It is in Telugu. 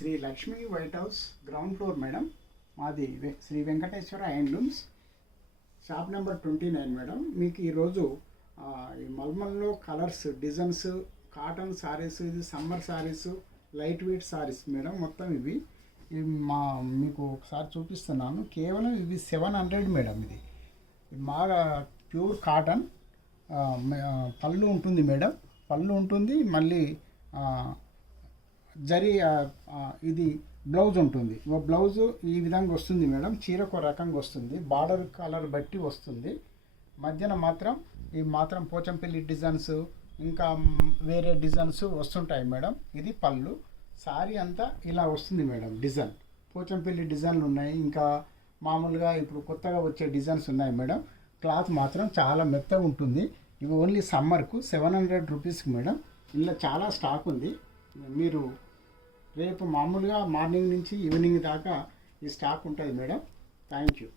Shri Lakshmi white house ground floor madam. మాది Shri Venkateswara handlooms, shop number 29 madam. మీకు ఈరోజు ఈ మల్మల్లో కలర్స్, డిజైన్స్, కాటన్ సారీస్, ఇది summer sarees, light weight sarees madam. మొత్తం ఇవి మీకు ఒకసారి చూపిస్తున్నాను. కేవలం ఇవి 700 మేడం. ఇది బాగా ప్యూర్ కాటన్. పళ్ళు ఉంటుంది మేడం, పళ్ళు ఉంటుంది. మళ్ళీ జరీ ఇది బ్లౌజ్ ఉంటుంది. బ్లౌజ్ ఈ విధంగా వస్తుంది మేడం. చీరకు రకంగా వస్తుంది, బార్డర్ కలర్ బట్టి వస్తుంది. మధ్యన మాత్రం ఈ మాత్రం పోచంపల్లి డిజైన్స్, ఇంకా వేరే డిజైన్స్ వస్తుంటాయి మేడం. ఇది పళ్ళు. సారీ అంతా ఇలా వస్తుంది మేడం. డిజైన్ పోచంపల్లి డిజైన్లు ఉన్నాయి, ఇంకా మామూలుగా ఇప్పుడు కొత్తగా వచ్చే డిజైన్స్ ఉన్నాయి మేడం. క్లాత్ మాత్రం చాలా మెత్తగా ఉంటుంది. ఇవి ఓన్లీ సమ్మర్కు 700 రూపీస్కి మేడం. ఇలా చాలా స్టాక్ ఉంది. మీరు రేపు మామూలుగా మార్నింగ్ నుంచి ఈవినింగ్ దాకా ఈ స్టాక్ ఉంటుంది మేడం. Thank you.